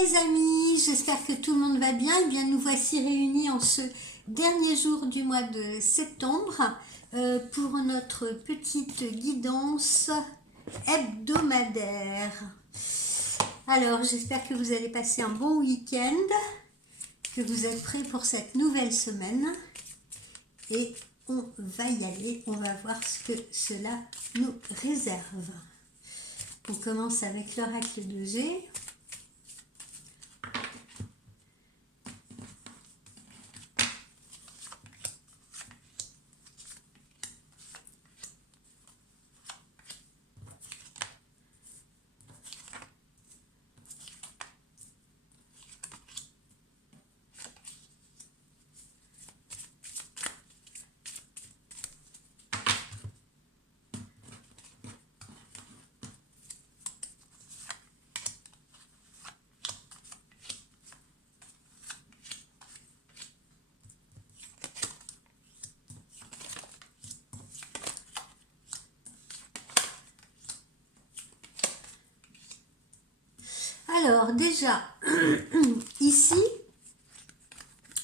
les amis, j'espère que tout le monde va bien. Eh bien, nous voici réunis en ce dernier jour du mois de septembre pour notre petite guidance hebdomadaire. Alors, j'espère que vous allez passer un bon week-end, que vous êtes prêts pour cette nouvelle semaine. Et on va y aller, on va voir ce que cela nous réserve. On commence avec l'oracle de G. Alors déjà, ici,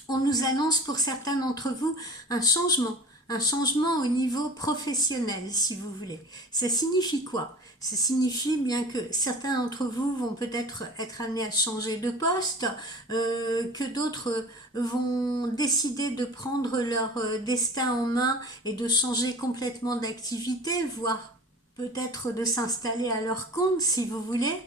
on nous annonce pour certains d'entre vous un changement au niveau professionnel, si vous voulez. Ça signifie quoi? Ça signifie bien que certains d'entre vous vont peut-être être amenés à changer de poste, que d'autres vont décider de prendre leur destin en main et de changer complètement d'activité, voire peut-être de s'installer à leur compte si vous voulez,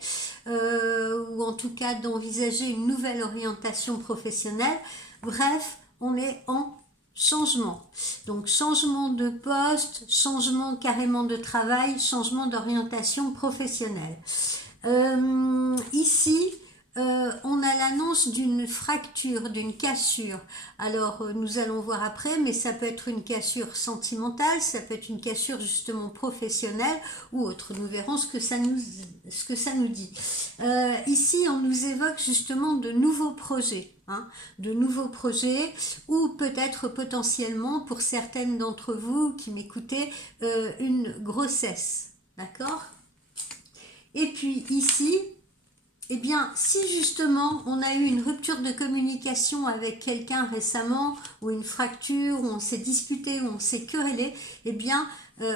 ou en tout cas d'envisager une nouvelle orientation professionnelle. Bref, on est en changement. Donc changement de poste, changement carrément de travail, changement d'orientation professionnelle. Ici, on a l'annonce d'une fracture, d'une cassure. Alors, nous allons voir après, mais ça peut être une cassure sentimentale, ça peut être une cassure justement professionnelle ou autre. Nous verrons ce que ça nous dit. Ici, on nous évoque justement de nouveaux projets. De nouveaux projets ou peut-être potentiellement, pour certaines d'entre vous qui m'écoutez, une grossesse. D'accord ? Et puis ici, eh bien, si justement on a eu une rupture de communication avec quelqu'un récemment, ou une fracture, où on s'est disputé, où on s'est querellé, eh bien,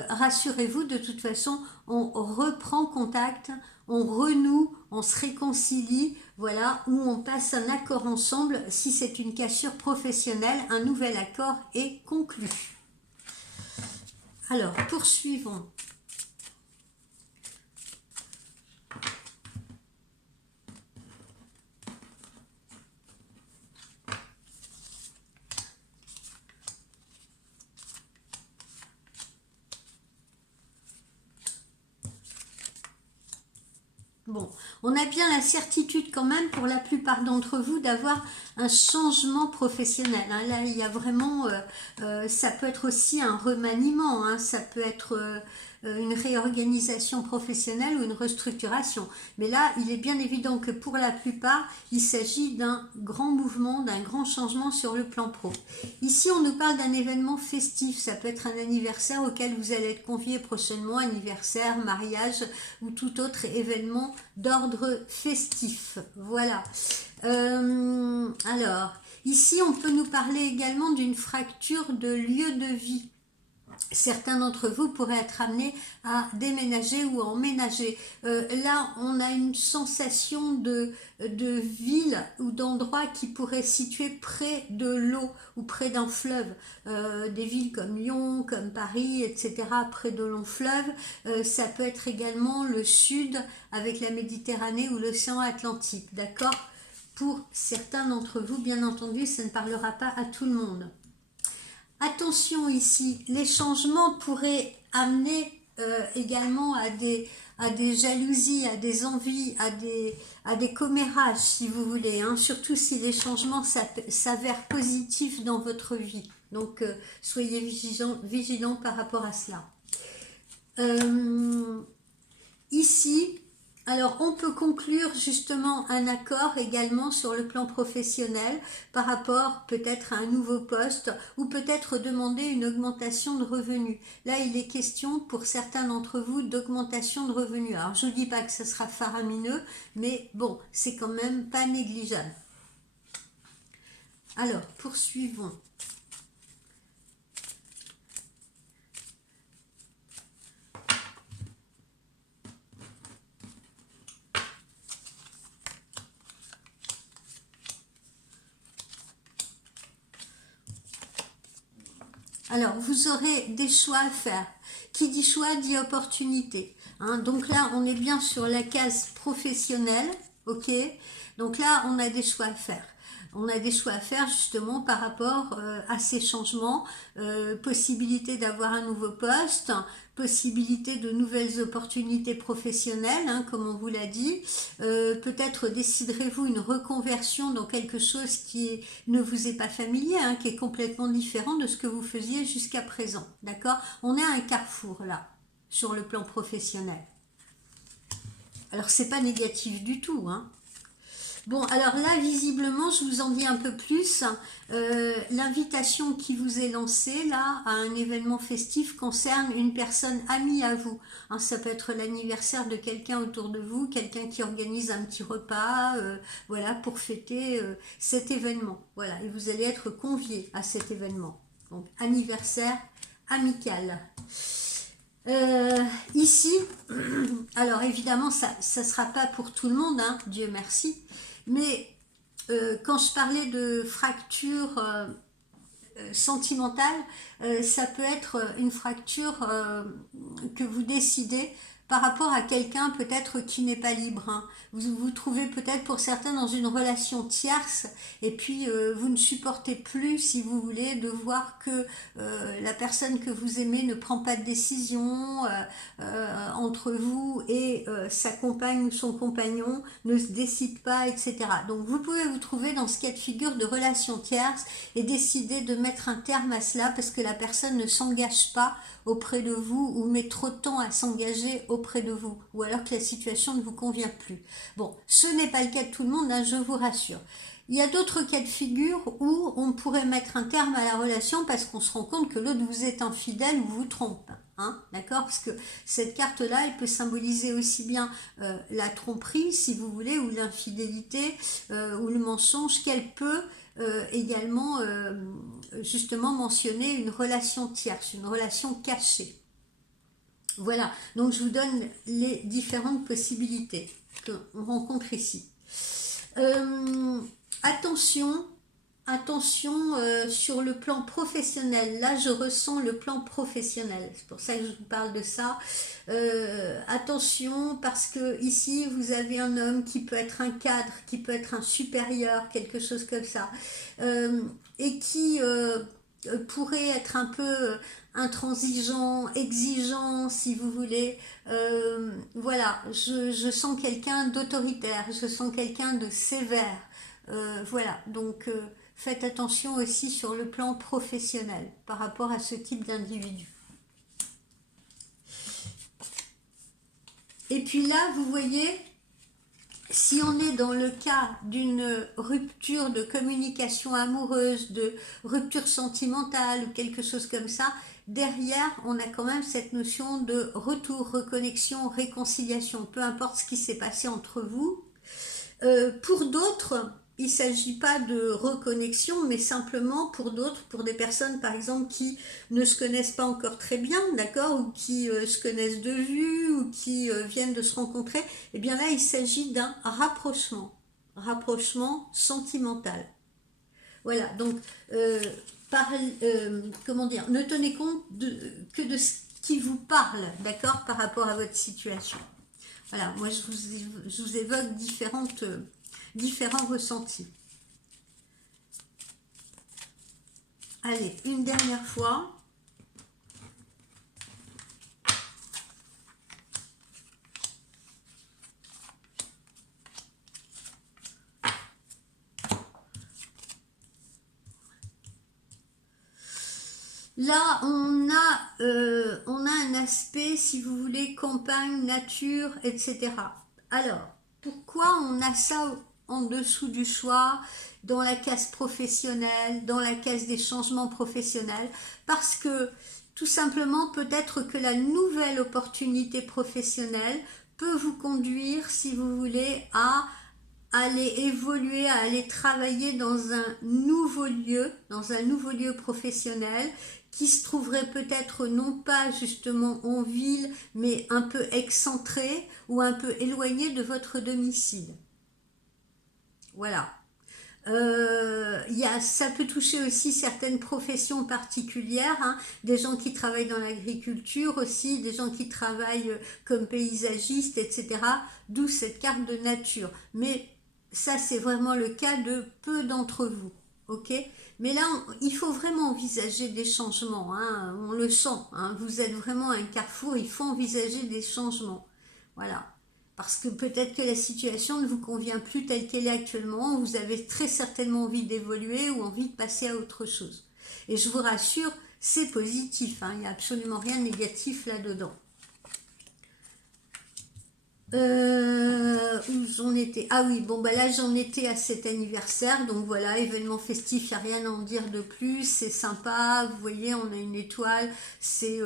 rassurez-vous, de toute façon, on reprend contact, on renoue, on se réconcilie, voilà, où on passe un accord ensemble. Si c'est une cassure professionnelle, un nouvel accord est conclu. Alors, poursuivons. Bon, on a bien la certitude quand même pour la plupart d'entre vous d'avoir un changement professionnel. Là, il y a vraiment, ça peut être aussi un remaniement, ça peut être une réorganisation professionnelle ou une restructuration. Mais là, il est bien évident que pour la plupart, il s'agit d'un grand mouvement, d'un grand changement sur le plan pro. Ici, on nous parle d'un événement festif. Ça peut être un anniversaire auquel vous allez être convié prochainement, anniversaire, mariage ou tout autre événement d'ordre festif. Voilà. Alors, ici, on peut nous parler également d'une fracture de lieu de vie. Certains d'entre vous pourraient être amenés à déménager ou à emménager. Là, on a une sensation de ville ou d'endroit qui pourrait se situer près de l'eau ou près d'un fleuve. Des villes comme Lyon, comme Paris, etc., près de longs fleuves. Ça peut être également le sud avec la Méditerranée ou l'océan Atlantique. D'accord ? Pour certains d'entre vous, bien entendu, ça ne parlera pas à tout le monde. Attention ici, les changements pourraient amener également à des jalousies, à des envies, à des commérages si vous voulez, surtout si les changements s'avèrent positifs dans votre vie. Donc soyez vigilants par rapport à cela. Ici, Alors, on peut conclure justement un accord également sur le plan professionnel par rapport peut-être à un nouveau poste ou peut-être demander une augmentation de revenus. Là, il est question pour certains d'entre vous d'augmentation de revenus. Alors, je ne dis pas que ce sera faramineux, mais bon, c'est quand même pas négligeable. Alors, poursuivons. Alors, vous aurez des choix à faire. Qui dit choix dit opportunité. Hein. Donc là, on est bien sur la case professionnelle, ok? Donc là, on a des choix à faire. On a des choix à faire justement par rapport à ces changements, possibilité d'avoir un nouveau poste, possibilité de nouvelles opportunités professionnelles, hein, comme on vous l'a dit. Peut-être déciderez-vous une reconversion dans quelque chose ne vous est pas familier, hein, qui est complètement différent de ce que vous faisiez jusqu'à présent. D'accord? On est à un carrefour là, sur le plan professionnel. Alors c'est pas négatif du tout, hein. Bon, alors là, visiblement, je vous en dis un peu plus. L'invitation qui vous est lancée, là, à un événement festif concerne une personne amie à vous. Hein, ça peut être l'anniversaire de quelqu'un autour de vous, quelqu'un qui organise un petit repas, voilà, pour fêter cet événement. Voilà, et vous allez être convié à cet événement. Donc, anniversaire amical. Ici, alors évidemment, ça ne sera pas pour tout le monde, hein, Dieu merci, mais quand je parlais de fracture sentimentale, ça peut être une fracture que vous décidez par rapport à quelqu'un peut-être qui n'est pas libre. Hein. Vous vous trouvez peut-être pour certains dans une relation tierce et puis vous ne supportez plus, si vous voulez, de voir que la personne que vous aimez ne prend pas de décision entre vous et sa compagne ou son compagnon, ne se décide pas, etc. Donc vous pouvez vous trouver dans ce cas de figure de relation tierce et décider de mettre un terme à cela parce que la personne ne s'engage pas auprès de vous ou met trop de temps à s'engager auprès de vous ou alors que la situation ne vous convient plus. Bon, ce n'est pas le cas de tout le monde, hein, je vous rassure. Il y a d'autres cas de figure où on pourrait mettre un terme à la relation parce qu'on se rend compte que l'autre vous est infidèle ou vous trompe. Hein, d'accord? Parce que cette carte-là, elle peut symboliser aussi bien la tromperie, si vous voulez, ou l'infidélité, ou le mensonge, qu'elle peut également justement mentionner une relation tierce, une relation cachée. Voilà, donc je vous donne les différentes possibilités qu'on rencontre ici. Attention, sur le plan professionnel. Là, je ressens le plan professionnel. C'est pour ça que je vous parle de ça. Attention, parce que ici, vous avez un homme qui peut être un cadre, qui peut être un supérieur, quelque chose comme ça, et qui pourrait être un peu intransigeant, exigeant, si vous voulez. Voilà, je sens quelqu'un d'autoritaire, je sens quelqu'un de sévère. Voilà, donc faites attention aussi sur le plan professionnel par rapport à ce type d'individu. Et puis là, vous voyez, si on est dans le cas d'une rupture de communication amoureuse, de rupture sentimentale ou quelque chose comme ça, derrière, on a quand même cette notion de retour, reconnexion, réconciliation, peu importe ce qui s'est passé entre vous. Pour d'autres, il ne s'agit pas de reconnexion, mais simplement pour d'autres, pour des personnes par exemple qui ne se connaissent pas encore très bien, d'accord, ou qui se connaissent de vue, ou qui viennent de se rencontrer, et bien là il s'agit d'un rapprochement sentimental. Voilà, donc comment dire, ne tenez compte que de ce qui vous parle, d'accord, par rapport à votre situation. Voilà, moi je vous évoque différents ressentis. Allez, une dernière fois. Là, on a un aspect, si vous voulez, campagne, nature, etc. Alors, pourquoi on a ça en dessous du choix, dans la case professionnelle, dans la case des changements professionnels? Parce que tout simplement, peut-être que la nouvelle opportunité professionnelle peut vous conduire, si vous voulez, à aller évoluer, à aller travailler dans un nouveau lieu professionnel qui se trouverait peut-être non pas justement en ville, mais un peu excentré ou un peu éloigné de votre domicile. Voilà. Ça peut toucher aussi certaines professions particulières, hein, des gens qui travaillent dans l'agriculture aussi, des gens qui travaillent comme paysagistes, etc. D'où cette carte de nature. Mais ça, c'est vraiment le cas de peu d'entre vous. Ok? Mais là, il faut vraiment envisager des changements, hein, on le sent, hein, vous êtes vraiment à un carrefour, il faut envisager des changements. Voilà. Parce que peut-être que la situation ne vous convient plus telle qu'elle est actuellement, vous avez très certainement envie d'évoluer ou envie de passer à autre chose. Et je vous rassure, c'est positif, hein, il n'y a absolument rien de négatif là-dedans. Où j'en étais? Ah oui, bon bah là j'en étais à cet anniversaire, donc voilà, événement festif, il n'y a rien à en dire de plus, c'est sympa, vous voyez, on a une étoile, c'est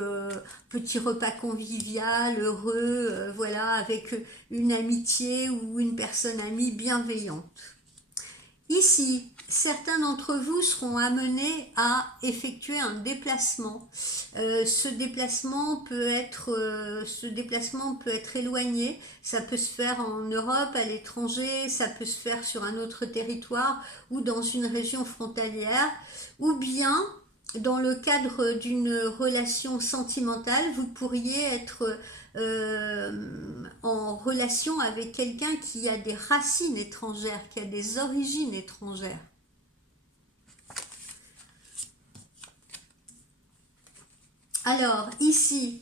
petit repas convivial, heureux, voilà, avec une amitié ou une personne amie bienveillante. Ici, certains d'entre vous seront amenés à effectuer un déplacement. Ce déplacement peut être éloigné. Ça peut se faire en Europe, à l'étranger, ça peut se faire sur un autre territoire ou dans une région frontalière, ou bien dans le cadre d'une relation sentimentale, vous pourriez être en relation avec quelqu'un qui a des racines étrangères, qui a des origines étrangères. Alors, ici,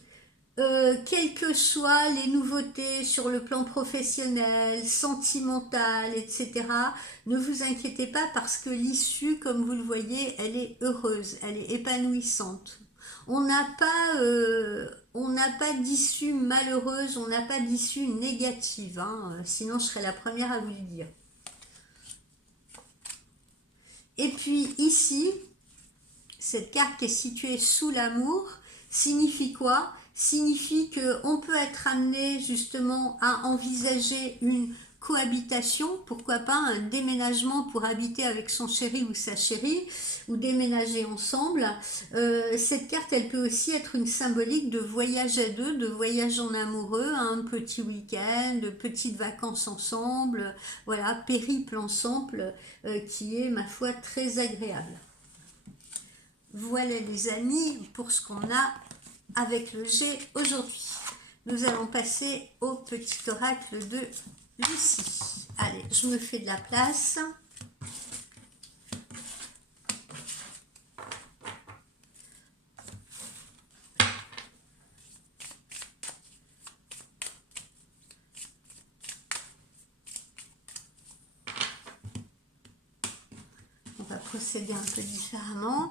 quelles que soient les nouveautés sur le plan professionnel, sentimental, etc., ne vous inquiétez pas parce que l'issue, comme vous le voyez, elle est heureuse, elle est épanouissante. On n'a pas d'issue malheureuse, on n'a pas d'issue négative, hein, sinon je serais la première à vous le dire. Et puis ici, cette carte qui est située sous l'amour signifie quoi? Signifie qu'on peut être amené justement à envisager une cohabitation, pourquoi pas un déménagement pour habiter avec son chéri ou sa chérie, ou déménager ensemble. Cette carte, elle peut aussi être une symbolique de voyage à deux, de voyage en amoureux, un petit week-end, de petites vacances ensemble, voilà, périple ensemble, qui est, ma foi, très agréable. Voilà les amis pour ce qu'on a avec le G aujourd'hui. Nous allons passer au petit oracle de Lucie. Allez, je me fais de la place. On va procéder un peu différemment.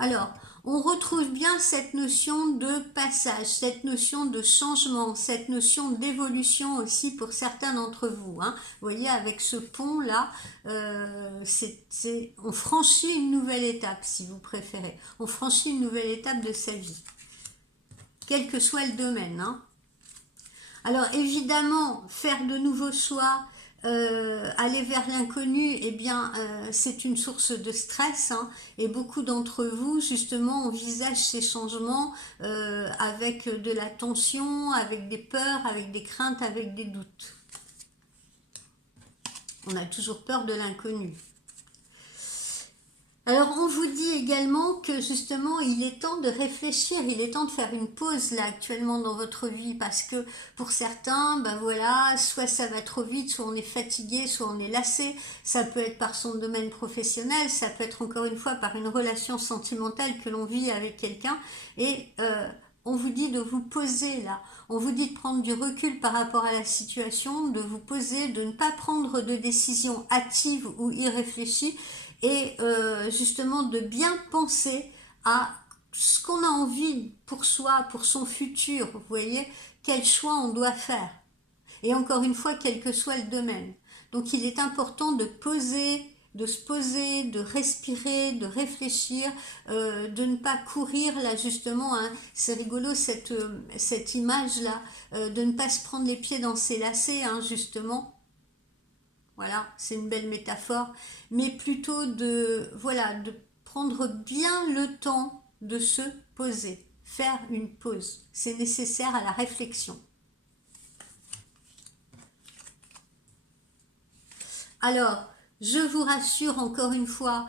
Alors, on retrouve bien cette notion de passage, cette notion de changement, cette notion d'évolution aussi pour certains d'entre vous, hein. Vous voyez, avec ce pont-là, on franchit une nouvelle étape, si vous préférez. On franchit une nouvelle étape de sa vie, quel que soit le domaine, hein. Alors, évidemment, faire de nouveaux choix, aller vers l'inconnu, eh bien, c'est une source de stress, hein, et beaucoup d'entre vous, justement, envisagent ces changements avec de la tension, avec des peurs, avec des craintes, avec des doutes. On a toujours peur de l'inconnu. Alors, on vous dit également que justement, il est temps de réfléchir, il est temps de faire une pause là actuellement dans votre vie parce que pour certains, ben voilà, soit ça va trop vite, soit on est fatigué, soit on est lassé. Ça peut être par son domaine professionnel, ça peut être encore une fois par une relation sentimentale que l'on vit avec quelqu'un et on vous dit de vous poser là. On vous dit de prendre du recul par rapport à la situation, de vous poser, de ne pas prendre de décisions hâtives ou irréfléchies et justement de bien penser à ce qu'on a envie pour soi, pour son futur, vous voyez, quel choix on doit faire. Et encore une fois, quel que soit le domaine. Donc il est important de poser, de se poser, de respirer, de réfléchir, de ne pas courir là justement, hein. C'est rigolo cette image là, de ne pas se prendre les pieds dans ses lacets, hein, justement. Voilà, c'est une belle métaphore, mais plutôt de, voilà, de prendre bien le temps de se poser, faire une pause. C'est nécessaire à la réflexion. Alors, je vous rassure encore une fois,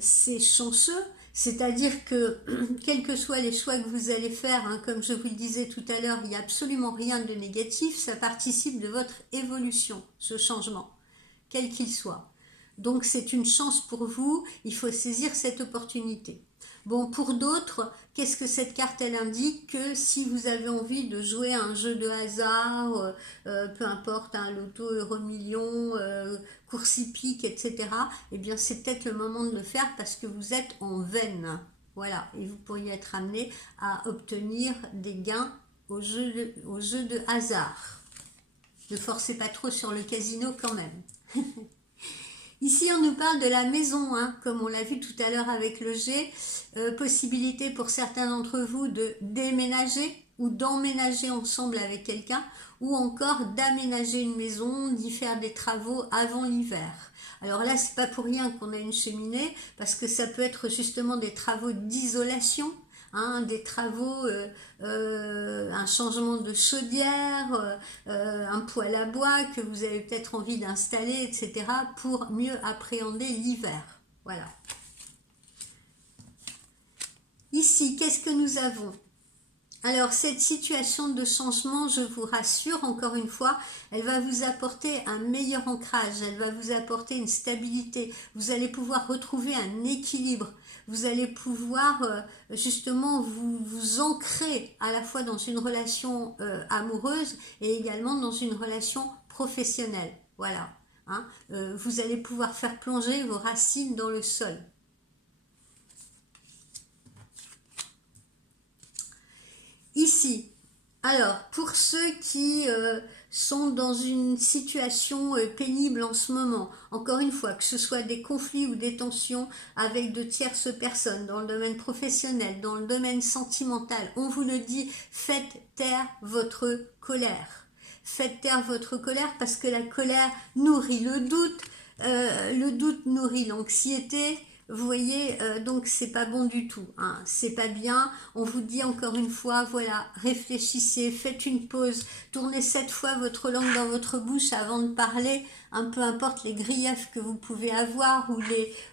c'est chanceux, c'est-à-dire que quels que soient les choix que vous allez faire, hein, comme je vous le disais tout à l'heure, il n'y a absolument rien de négatif, ça participe de votre évolution, ce changement, quel qu'il soit. Donc c'est une chance pour vous, il faut saisir cette opportunité. Bon, pour d'autres, qu'est-ce que cette carte elle indique? Que si vous avez envie de jouer à un jeu de hasard, peu importe, un loto, euro million, course hippique, etc., eh bien c'est peut-être le moment de le faire parce que vous êtes en veine. Voilà, et vous pourriez être amené à obtenir des gains au jeu de hasard. Ne forcez pas trop sur le casino quand même. Ici, on nous parle de la maison, hein, comme on l'a vu tout à l'heure avec le G. Possibilité pour certains d'entre vous de déménager ou d'emménager ensemble avec quelqu'un, ou encore d'aménager une maison, d'y faire des travaux avant l'hiver. Alors là, c'est pas pour rien qu'on a une cheminée, parce que ça peut être justement des travaux d'isolation, hein, des travaux, un changement de chaudière, un poêle à bois que vous avez peut-être envie d'installer, etc., pour mieux appréhender l'hiver. Voilà. Ici, qu'est-ce que nous avons? Alors, cette situation de changement, je vous rassure, encore une fois, elle va vous apporter un meilleur ancrage, elle va vous apporter une stabilité. Vous allez pouvoir retrouver un équilibre. Vous allez pouvoir justement vous ancrer à la fois dans une relation amoureuse et également dans une relation professionnelle. Voilà. Hein. Vous allez pouvoir faire plonger vos racines dans le sol. Ici, alors pour ceux qui sont dans une situation pénible en ce moment, encore une fois, que ce soit des conflits ou des tensions avec de tierces personnes dans le domaine professionnel, dans le domaine sentimental, on vous le dit, faites taire votre colère. Faites taire votre colère parce que la colère nourrit le doute nourrit l'anxiété. Vous voyez, donc c'est pas bon du tout, hein, c'est pas bien. On vous dit encore une fois, voilà, réfléchissez, faites une pause, tournez 7 fois votre langue dans votre bouche avant de parler, un peu importe les griefs que vous pouvez avoir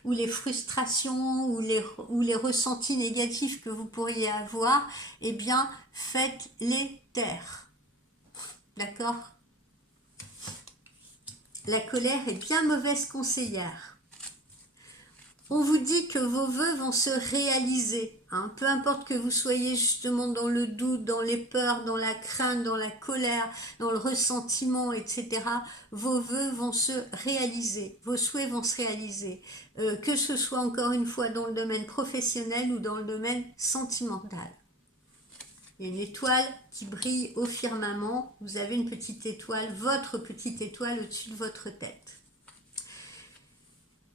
ou les frustrations ou les ressentis négatifs que vous pourriez avoir, eh bien faites-les taire. D'accord? La colère est bien mauvaise conseillère. On vous dit que vos vœux vont se réaliser, hein, peu importe que vous soyez justement dans le doute, dans les peurs, dans la crainte, dans la colère, dans le ressentiment, etc. Vos vœux vont se réaliser, vos souhaits vont se réaliser, que ce soit encore une fois dans le domaine professionnel ou dans le domaine sentimental. Il y a une étoile qui brille au firmament, vous avez une petite étoile, votre petite étoile au-dessus de votre tête.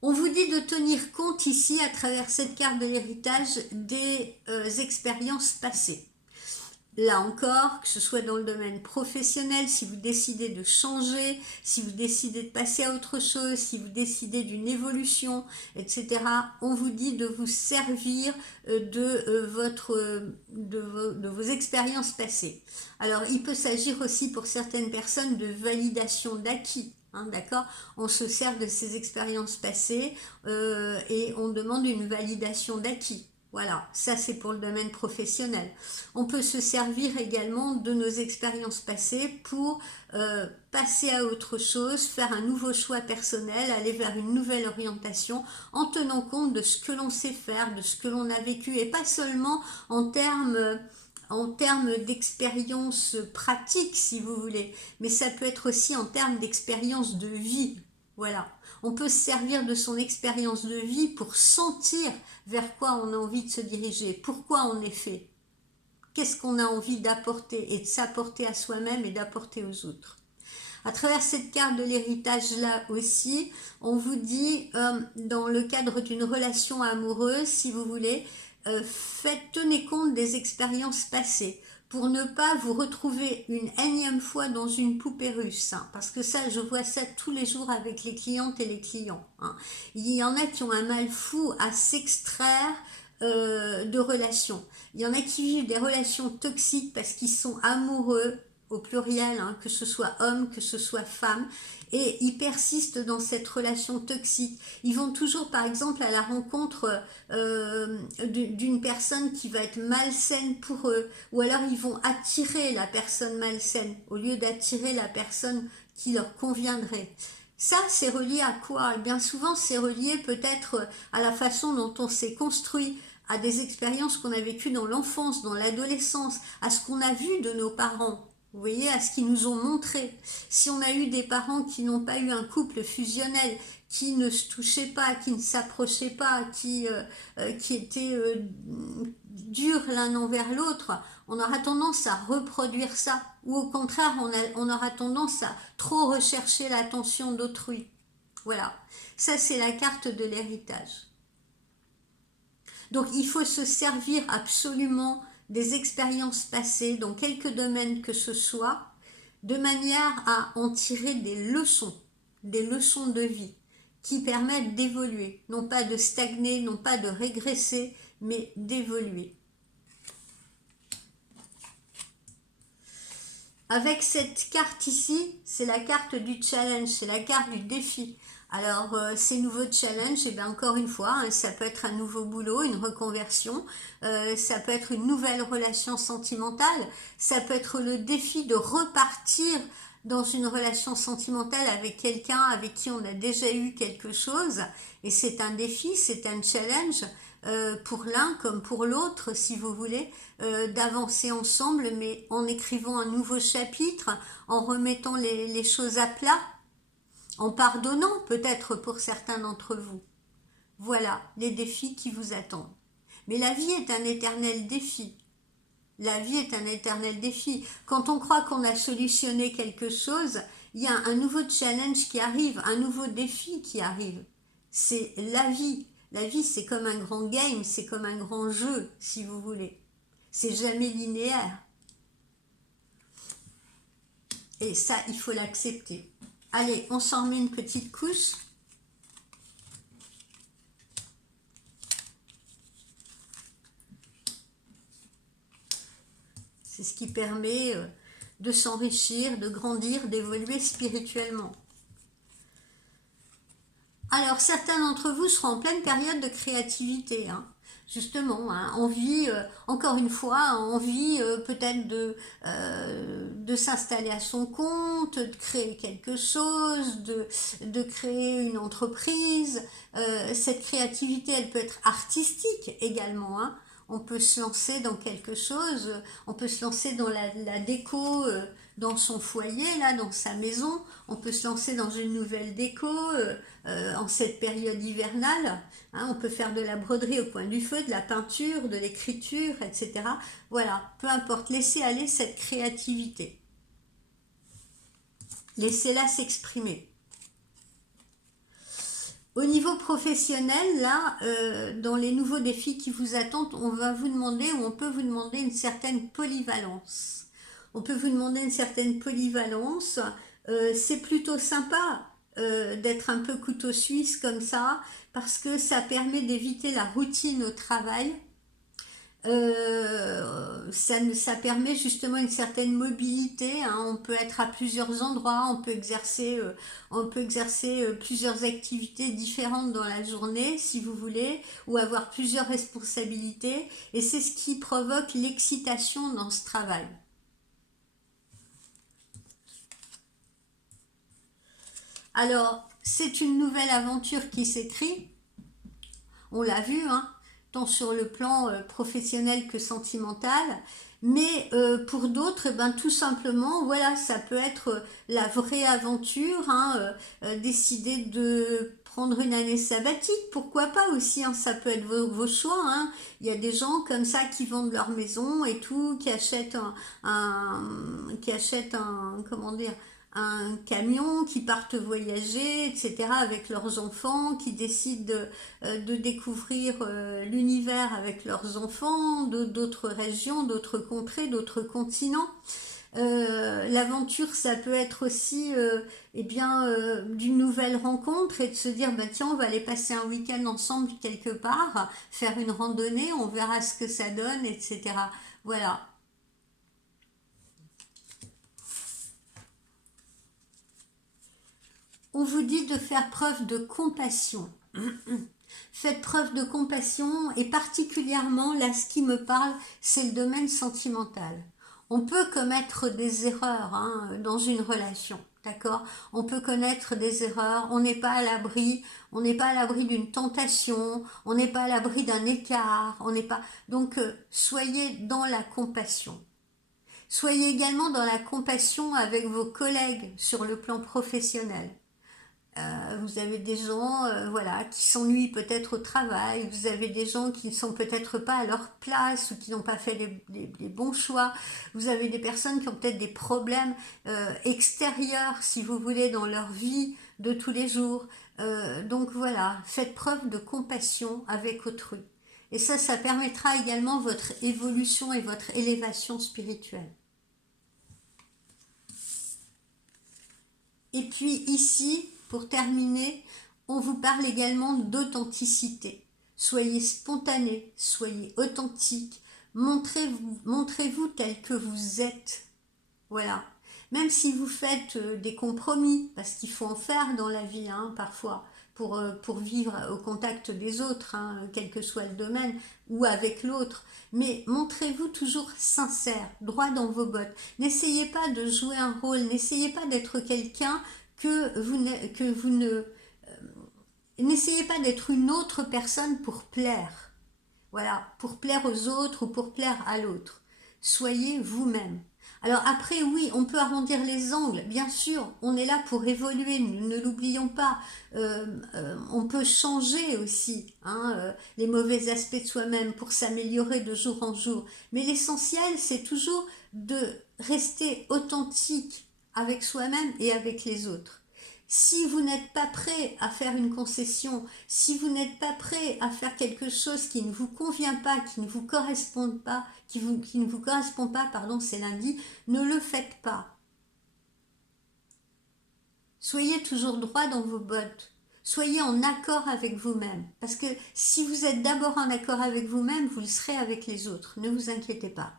On vous dit de tenir compte ici, à travers cette carte de l'héritage, des expériences passées. Là encore, que ce soit dans le domaine professionnel, si vous décidez de changer, si vous décidez de passer à autre chose, si vous décidez d'une évolution, etc., on vous dit de vous servir de vos expériences passées. Alors, il peut s'agir aussi pour certaines personnes de validation d'acquis. hein, d'accord? On se sert de ces expériences passées et on demande une validation d'acquis. Voilà, ça c'est pour le domaine professionnel. On peut se servir également de nos expériences passées pour passer à autre chose, faire un nouveau choix personnel, aller vers une nouvelle orientation en tenant compte de ce que l'on sait faire, de ce que l'on a vécu et pas seulement en termes d'expérience pratique, si vous voulez, mais ça peut être aussi en termes d'expérience de vie. Voilà. On peut se servir de son expérience de vie pour sentir vers quoi on a envie de se diriger, pourquoi on est fait, qu'est-ce qu'on a envie d'apporter et de s'apporter à soi-même et d'apporter aux autres. À travers cette carte de l'héritage là aussi, on vous dit, dans le cadre d'une relation amoureuse, si vous voulez, tenez compte des expériences passées pour ne pas vous retrouver une énième fois dans une poupée russe, hein, parce que ça, je vois ça tous les jours avec les clientes et les clients, hein. Il y en a qui ont un mal fou à s'extraire de relations. Il y en a qui vivent des relations toxiques parce qu'ils sont amoureux, au pluriel, hein, que ce soit homme, que ce soit femme, et ils persistent dans cette relation toxique. Ils vont toujours, par exemple, à la rencontre d'une personne qui va être malsaine pour eux, ou alors ils vont attirer la personne malsaine au lieu d'attirer la personne qui leur conviendrait. Ça, c'est relié à quoi? Et bien souvent, c'est relié peut-être à la façon dont on s'est construit, à des expériences qu'on a vécues dans l'enfance, dans l'adolescence, à ce qu'on a vu de nos parents. Vous voyez, à ce qu'ils nous ont montré. Si on a eu des parents qui n'ont pas eu un couple fusionnel, qui ne se touchaient pas, qui ne s'approchaient pas, qui étaient durs l'un envers l'autre, on aura tendance à reproduire ça. Ou au contraire, on aura tendance à trop rechercher l'attention d'autrui. Voilà, ça c'est la carte de l'héritage. Donc il faut se servir absolument des expériences passées dans quelques domaines que ce soit, de manière à en tirer des leçons de vie qui permettent d'évoluer, non pas de stagner, non pas de régresser, mais d'évoluer. Avec cette carte ici, c'est la carte du challenge, c'est la carte du défi. Alors, ces nouveaux challenges, et bien encore une fois, hein, ça peut être un nouveau boulot, une reconversion, ça peut être une nouvelle relation sentimentale, ça peut être le défi de repartir dans une relation sentimentale avec quelqu'un avec qui on a déjà eu quelque chose, et c'est un défi, c'est un challenge pour l'un comme pour l'autre, si vous voulez, d'avancer ensemble, mais en écrivant un nouveau chapitre, en remettant les choses à plat, en pardonnant peut-être pour certains d'entre vous. Voilà les défis qui vous attendent. Mais la vie est un éternel défi. La vie est un éternel défi. Quand on croit qu'on a solutionné quelque chose, il y a un nouveau challenge qui arrive, un nouveau défi qui arrive. C'est la vie. La vie, c'est comme un grand game, c'est comme un grand jeu, si vous voulez. C'est jamais linéaire. Et ça, il faut l'accepter. Allez, on s'en met une petite couche. C'est ce qui permet de s'enrichir, de grandir, d'évoluer spirituellement. Alors, certains d'entre vous seront en pleine période de créativité, hein. Justement, hein, envie, encore une fois, envie peut-être de s'installer à son compte, de créer quelque chose, de créer une entreprise. Cette créativité, elle peut être artistique également, hein. On peut se lancer dans quelque chose, on peut se lancer dans la déco, dans son foyer, là, dans sa maison, on peut se lancer dans une nouvelle déco en cette période hivernale, hein, on peut faire de la broderie au coin du feu, de la peinture, de l'écriture, etc. Voilà, peu importe, laissez aller cette créativité. Laissez-la s'exprimer. Au niveau professionnel, là, dans les nouveaux défis qui vous attendent, on va vous demander, ou on peut vous demander une certaine polyvalence. On peut vous demander une certaine polyvalence. C'est plutôt sympa d'être un peu couteau suisse comme ça, parce que ça permet d'éviter la routine au travail. Ça permet justement une certaine mobilité, hein. On peut être à plusieurs endroits, on peut exercer plusieurs activités différentes dans la journée, si vous voulez, ou avoir plusieurs responsabilités. Et c'est ce qui provoque l'excitation dans ce travail. Alors, c'est une nouvelle aventure qui s'écrit. On l'a vu, hein, tant sur le plan professionnel que sentimental. Mais pour d'autres, eh ben, tout simplement, voilà, ça peut être la vraie aventure, hein, décider de prendre une année sabbatique, pourquoi pas aussi, hein, ça peut être vos choix. Hein. Il y a des gens comme ça qui vendent leur maison et tout, qui achètent un, comment dire, un camion, qui partent voyager, etc., avec leurs enfants, qui décident de découvrir l'univers avec leurs enfants, d'autres régions, d'autres contrées, d'autres continents. L'aventure, ça peut être aussi eh bien, d'une nouvelle rencontre et de se dire, bah, tiens, on va aller passer un week-end ensemble quelque part, faire une randonnée, on verra ce que ça donne, etc. Voilà. On vous dit de faire preuve de compassion. Faites preuve de compassion et particulièrement, là, ce qui me parle, c'est le domaine sentimental. On peut commettre des erreurs, hein, dans une relation, d'accord? On peut connaître des erreurs, on n'est pas à l'abri d'une tentation, on n'est pas à l'abri d'un écart, on n'est pas... Donc, soyez dans la compassion. Soyez également dans la compassion avec vos collègues sur le plan professionnel. Vous avez des gens voilà, qui s'ennuient peut-être au travail, vous avez des gens qui ne sont peut-être pas à leur place ou qui n'ont pas fait les bons choix, vous avez des personnes qui ont peut-être des problèmes extérieurs, si vous voulez, dans leur vie de tous les jours. Donc voilà, faites preuve de compassion avec autrui. Et ça permettra également votre évolution et votre élévation spirituelle. Et puis ici, pour terminer, on vous parle également d'authenticité. Soyez spontané, soyez authentique, montrez-vous tel que vous êtes. Voilà. Même si vous faites des compromis, parce qu'il faut en faire dans la vie, hein, parfois, pour vivre au contact des autres, hein, quel que soit le domaine, ou avec l'autre. Mais montrez-vous toujours sincère, droit dans vos bottes. N'essayez pas de jouer un rôle, n'essayez pas d'être quelqu'un que vous ne... N'essayez pas d'être une autre personne pour plaire. Voilà, pour plaire aux autres ou pour plaire à l'autre. Soyez vous-même. Alors après, oui, on peut arrondir les angles, bien sûr, on est là pour évoluer, ne l'oublions pas. On peut changer aussi, hein, les mauvais aspects de soi-même pour s'améliorer de jour en jour. Mais l'essentiel, c'est toujours de rester authentique avec soi-même et avec les autres. Si vous n'êtes pas prêt à faire une concession, si vous n'êtes pas prêt à faire quelque chose qui ne vous convient pas, qui ne vous correspond pas, qui ne vous correspond pas, pardon, c'est lundi, ne le faites pas. Soyez toujours droit dans vos bottes. Soyez en accord avec vous-même. Parce que si vous êtes d'abord en accord avec vous-même, vous le serez avec les autres. Ne vous inquiétez pas.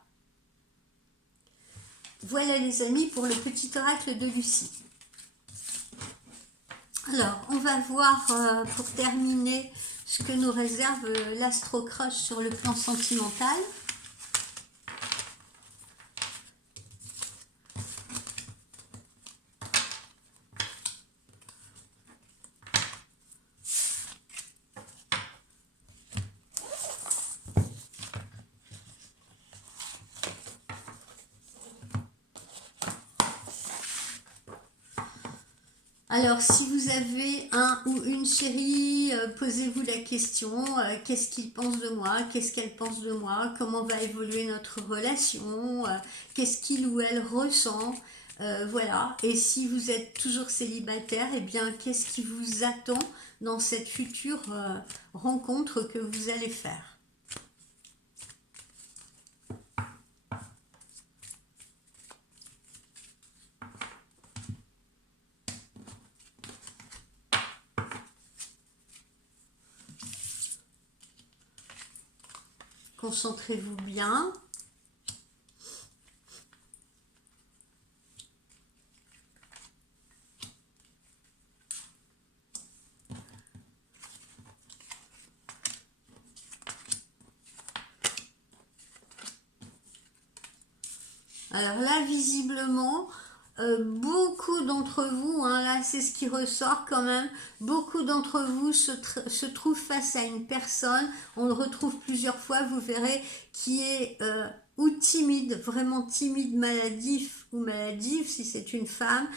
Voilà les amis pour le petit oracle de Lucie. Alors, on va voir pour terminer ce que nous réserve l'astro-crush sur le plan sentimental. Alors, si vous avez un ou une chérie, posez-vous la question, qu'est-ce qu'il pense de moi, qu'est-ce qu'elle pense de moi, comment va évoluer notre relation, qu'est-ce qu'il ou elle ressent, voilà. Et si vous êtes toujours célibataire, eh bien, qu'est-ce qui vous attend dans cette future rencontre que vous allez faire? Concentrez-vous bien. Alors là, visiblement, beaucoup d'entre vous, hein, là c'est ce qui ressort quand même, beaucoup d'entre vous se trouvent face à une personne, on le retrouve plusieurs fois, vous verrez, qui est ou timide, vraiment timide, maladif ou maladive si c'est une femme,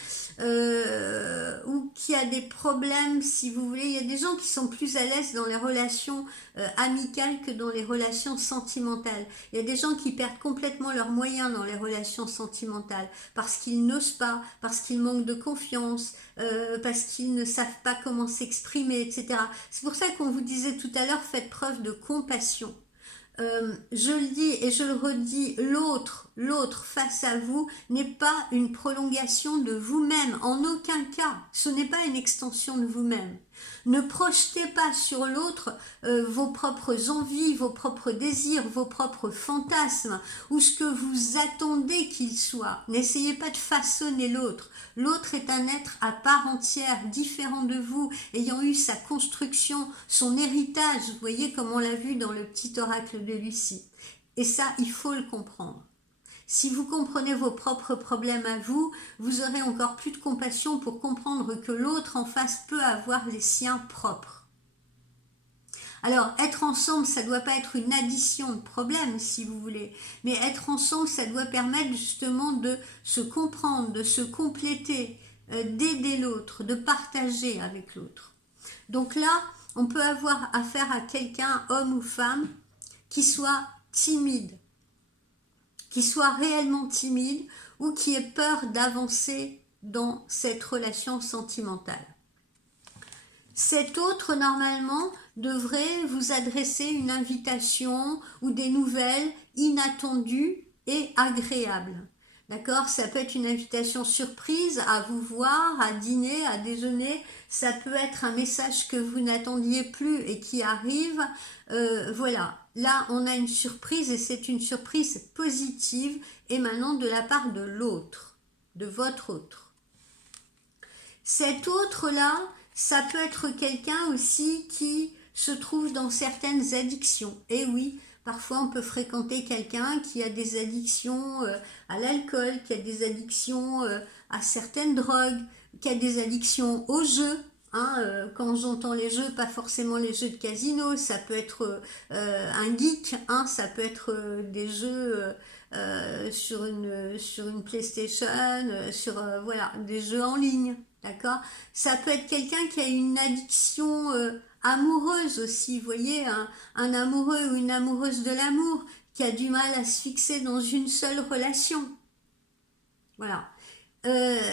ou qui a des problèmes, si vous voulez. Il y a des gens qui sont plus à l'aise dans les relations amicales que dans les relations sentimentales. Il y a des gens qui perdent complètement leurs moyens dans les relations sentimentales parce qu'ils n'osent pas, parce qu'ils manquent de confiance, parce qu'ils ne savent pas comment s'exprimer, etc. C'est pour ça qu'on vous disait tout à l'heure, faites preuve de compassion. Je le dis et je le redis, l'autre face à vous n'est pas une prolongation de vous-même, en aucun cas, ce n'est pas une extension de vous-même. Ne projetez pas sur l'autre vos propres envies, vos propres désirs, vos propres fantasmes, ou ce que vous attendez qu'il soit. N'essayez pas de façonner l'autre. L'autre est un être à part entière, différent de vous, ayant eu sa construction, son héritage. Vous voyez comme on l'a vu dans le petit oracle de Lucie. Et ça, il faut le comprendre. Si vous comprenez vos propres problèmes à vous, vous aurez encore plus de compassion pour comprendre que l'autre en face peut avoir les siens propres. Alors, être ensemble, ça ne doit pas être une addition de problèmes, si vous voulez, mais être ensemble, ça doit permettre justement de se comprendre, de se compléter, d'aider l'autre, de partager avec l'autre. Donc là, on peut avoir affaire à quelqu'un, homme ou femme, qui soit timide, qui soit réellement timide ou qui ait peur d'avancer dans cette relation sentimentale. Cet autre, normalement, devrait vous adresser une invitation ou des nouvelles inattendues et agréables. D'accord? Ça peut être une invitation surprise à vous voir, à dîner, à déjeuner. Ça peut être un message que vous n'attendiez plus et qui arrive. Voilà. Là, on a une surprise et c'est une surprise positive émanant de la part de l'autre, de votre autre. Cet autre-là, ça peut être quelqu'un aussi qui se trouve dans certaines addictions. Et oui, parfois on peut fréquenter quelqu'un qui a des addictions à l'alcool, qui a des addictions à certaines drogues, qui a des addictions aux jeux. Hein, quand j'entends les jeux, pas forcément les jeux de casino, ça peut être un geek, hein, ça peut être des jeux sur une PlayStation, voilà, des jeux en ligne. D'accord? Ça peut être quelqu'un qui a une addiction amoureuse aussi, vous voyez, un amoureux ou une amoureuse de l'amour qui a du mal à se fixer dans une seule relation. Voilà.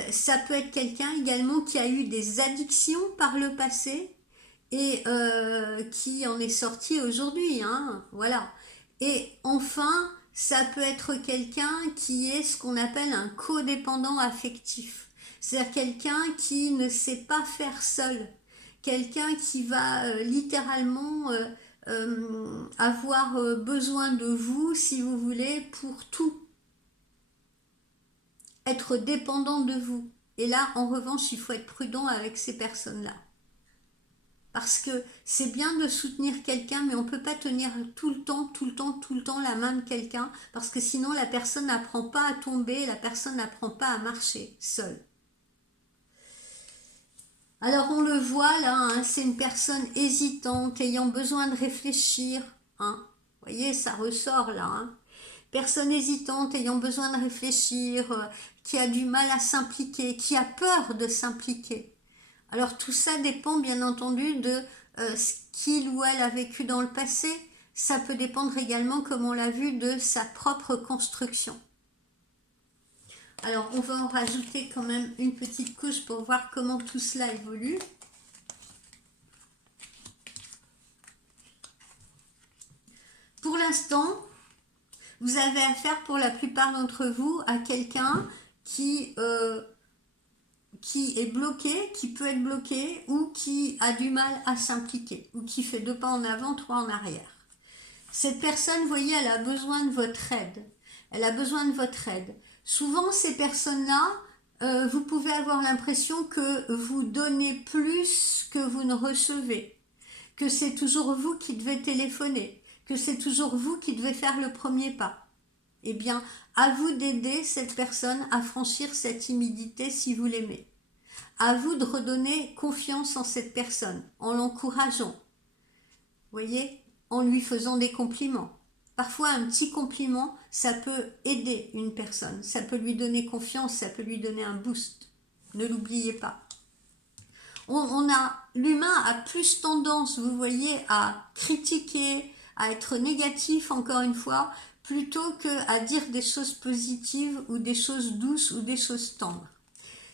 Ça peut être quelqu'un également qui a eu des addictions par le passé et qui en est sorti aujourd'hui. Hein, voilà. Et enfin, ça peut être quelqu'un qui est ce qu'on appelle un codépendant affectif. C'est-à-dire quelqu'un qui ne sait pas faire seul. Quelqu'un qui va littéralement avoir besoin de vous, si vous voulez, pour tout. Être dépendant de vous. Et là, en revanche, il faut être prudent avec ces personnes-là. Parce que c'est bien de soutenir quelqu'un, mais on ne peut pas tenir tout le temps la main de quelqu'un, parce que sinon la personne n'apprend pas à tomber, la personne n'apprend pas à marcher seule. Alors on le voit là, hein, c'est une personne hésitante, ayant besoin de réfléchir. Hein. Vous voyez, ça ressort là. Hein. Personne hésitante, ayant besoin de réfléchir, qui a du mal à s'impliquer, qui a peur de s'impliquer. Alors tout ça dépend bien entendu de ce qu'il ou elle a vécu dans le passé. Ça peut dépendre également, comme on l'a vu, de sa propre construction. Alors on va en rajouter quand même une petite couche pour voir comment tout cela évolue. Pour l'instant, vous avez affaire pour la plupart d'entre vous à quelqu'un qui est bloqué, qui peut être bloqué ou qui a du mal à s'impliquer ou qui fait 2 pas en avant, 3 en arrière. Cette personne, vous voyez, elle a besoin de votre aide. Elle a besoin de votre aide. Souvent, ces personnes-là, vous pouvez avoir l'impression que vous donnez plus que vous ne recevez, que c'est toujours vous qui devez téléphoner, que c'est toujours vous qui devez faire le premier pas. Eh bien, à vous d'aider cette personne à franchir cette timidité si vous l'aimez. À vous de redonner confiance en cette personne, en l'encourageant. Vous voyez, en lui faisant des compliments. Parfois, un petit compliment, ça peut aider une personne, ça peut lui donner confiance, ça peut lui donner un boost. Ne l'oubliez pas. L'humain a plus tendance, vous voyez, à critiquer, à être négatif, encore une fois, plutôt qu'à dire des choses positives ou des choses douces ou des choses tendres.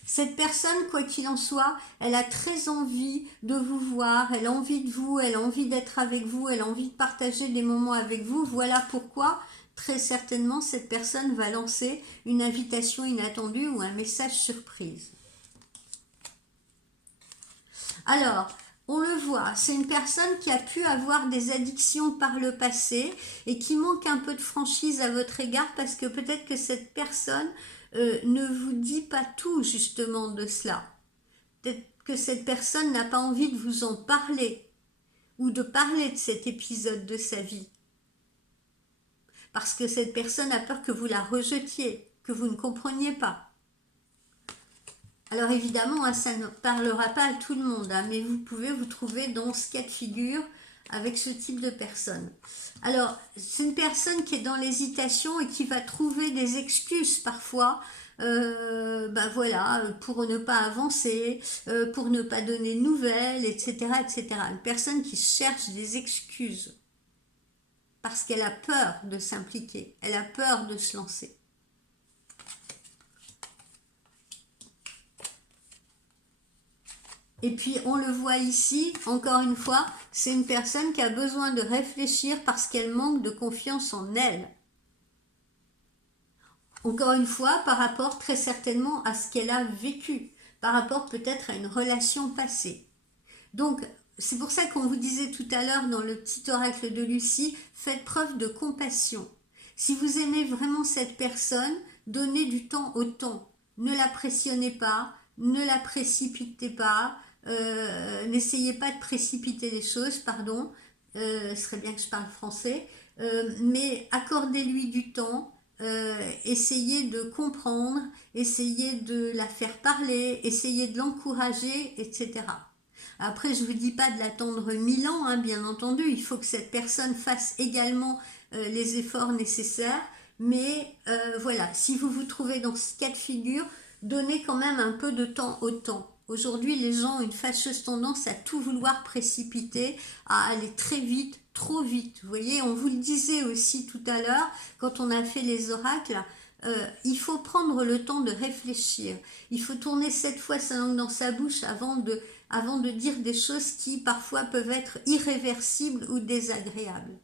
Cette personne, quoi qu'il en soit, elle a très envie de vous voir, elle a envie de vous, elle a envie d'être avec vous, elle a envie de partager des moments avec vous. Voilà pourquoi, très certainement, cette personne va lancer une invitation inattendue ou un message surprise. Alors, on le voit, c'est une personne qui a pu avoir des addictions par le passé et qui manque un peu de franchise à votre égard parce que peut-être que cette personne ne vous dit pas tout justement de cela. Peut-être que cette personne n'a pas envie de vous en parler ou de parler de cet épisode de sa vie. Parce que cette personne a peur que vous la rejetiez, que vous ne compreniez pas. Alors évidemment, hein, ça ne parlera pas à tout le monde, hein, mais vous pouvez vous trouver dans ce cas de figure avec ce type de personne. Alors, c'est une personne qui est dans l'hésitation et qui va trouver des excuses parfois, voilà, pour ne pas avancer, pour ne pas donner de nouvelles, etc., etc. Une personne qui cherche des excuses parce qu'elle a peur de s'impliquer, elle a peur de se lancer. Et puis on le voit ici, encore une fois, c'est une personne qui a besoin de réfléchir parce qu'elle manque de confiance en elle. Encore une fois, par rapport très certainement à ce qu'elle a vécu, par rapport peut-être à une relation passée. Donc, c'est pour ça qu'on vous disait tout à l'heure dans le petit oracle de Lucie, faites preuve de compassion. Si vous aimez vraiment cette personne, donnez du temps au temps. Ne la pressionnez pas, ne la précipitez pas, n'essayez pas de précipiter les choses, pardon, ce serait bien que je parle français, mais accordez-lui du temps, essayez de comprendre, essayez de la faire parler, essayez de l'encourager, etc. Après, je ne vous dis pas de l'attendre 1000 ans, hein, bien entendu, il faut que cette personne fasse également les efforts nécessaires, mais voilà, si vous vous trouvez dans ce cas de figure, donnez quand même un peu de temps au temps. Aujourd'hui, les gens ont une fâcheuse tendance à tout vouloir précipiter, à aller très vite, trop vite. Vous voyez, on vous le disait aussi tout à l'heure, quand on a fait les oracles, il faut prendre le temps de réfléchir. Il faut tourner 7 fois sa langue dans sa bouche avant de dire des choses qui parfois peuvent être irréversibles ou désagréables.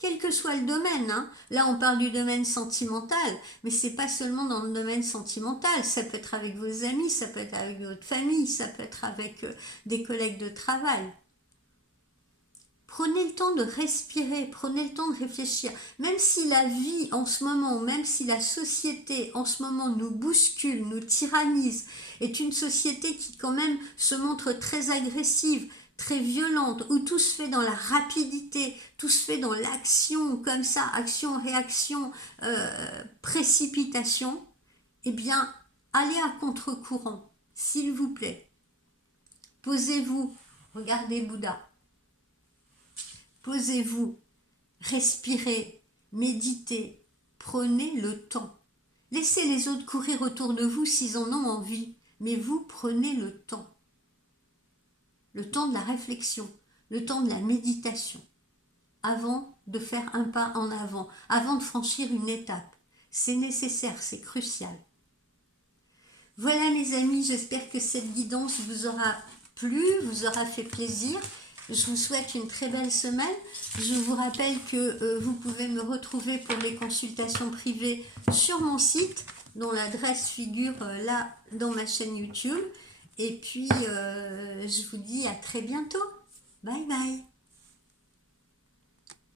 Quel que soit le domaine, hein. Là on parle du domaine sentimental, mais c'est pas seulement dans le domaine sentimental, ça peut être avec vos amis, ça peut être avec votre famille, ça peut être avec des collègues de travail. Prenez le temps de respirer, prenez le temps de réfléchir. Même si la vie en ce moment, même si la société en ce moment nous bouscule, nous tyrannise, est une société qui quand même se montre très agressive, très violente, où tout se fait dans la rapidité, tout se fait dans l'action, comme ça, action-réaction, précipitation, eh bien, allez à contre-courant, s'il vous plaît. Posez-vous, regardez Bouddha. Posez-vous, respirez, méditez, prenez le temps. Laissez les autres courir autour de vous s'ils en ont envie, mais vous prenez le temps. Le temps de la réflexion, le temps de la méditation, avant de faire un pas en avant, avant de franchir une étape. C'est nécessaire, c'est crucial. Voilà les amis, j'espère que cette guidance vous aura plu, vous aura fait plaisir. Je vous souhaite une très belle semaine. Je vous rappelle que vous pouvez me retrouver pour les consultations privées sur mon site, dont l'adresse figure là dans ma chaîne YouTube. Et puis, je vous dis à très bientôt. Bye bye.